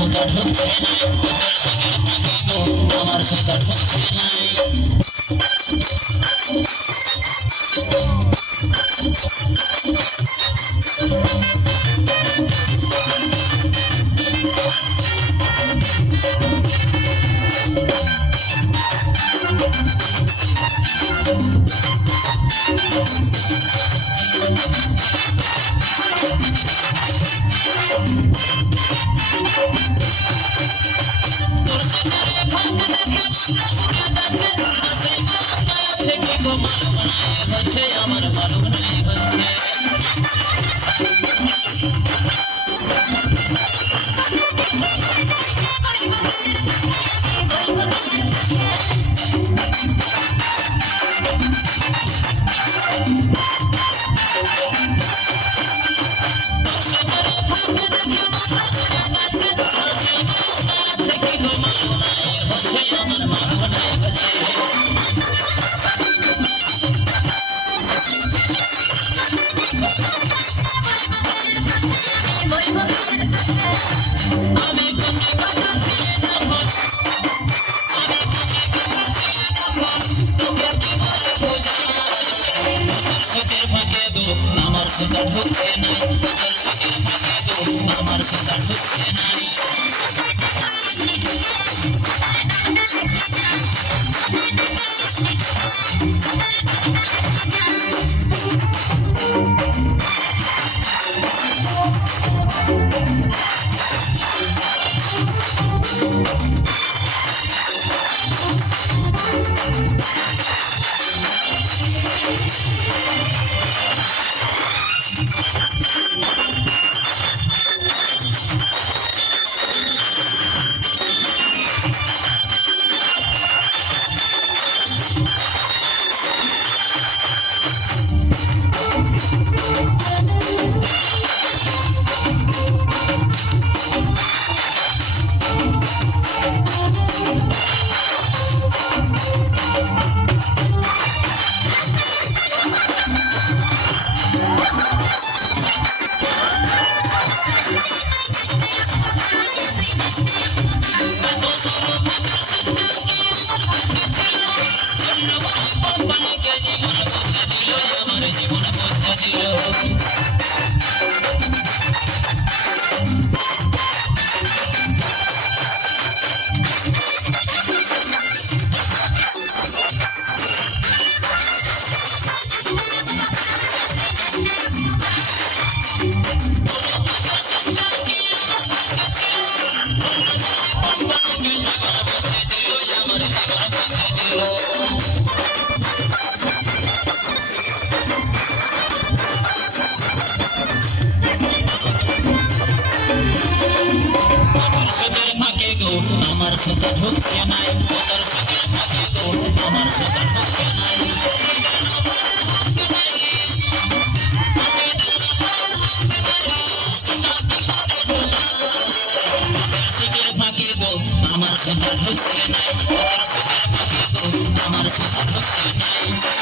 সুতা ঢুকছে না, তোদের সুখের ফাঁকে গো আমার সুতা ঢুকছে না। আমার মালুম নাই হচ্ছে আমার সুতা ঢুকছে না, তোদের সুখের ফাঁকে গো আমার সুতা ঢুকছে না। আমার সুতা ঢুকছে নাই, তোদের সুখের ফাঁকে গো আমার সুতা ঢুকছে নাই। সুখের ফাঁকে গো আমার সুতা ঢুকছে নাই, তোদের সুখের ফাঁকে গো আমার সুতা ঢুকছে নাই।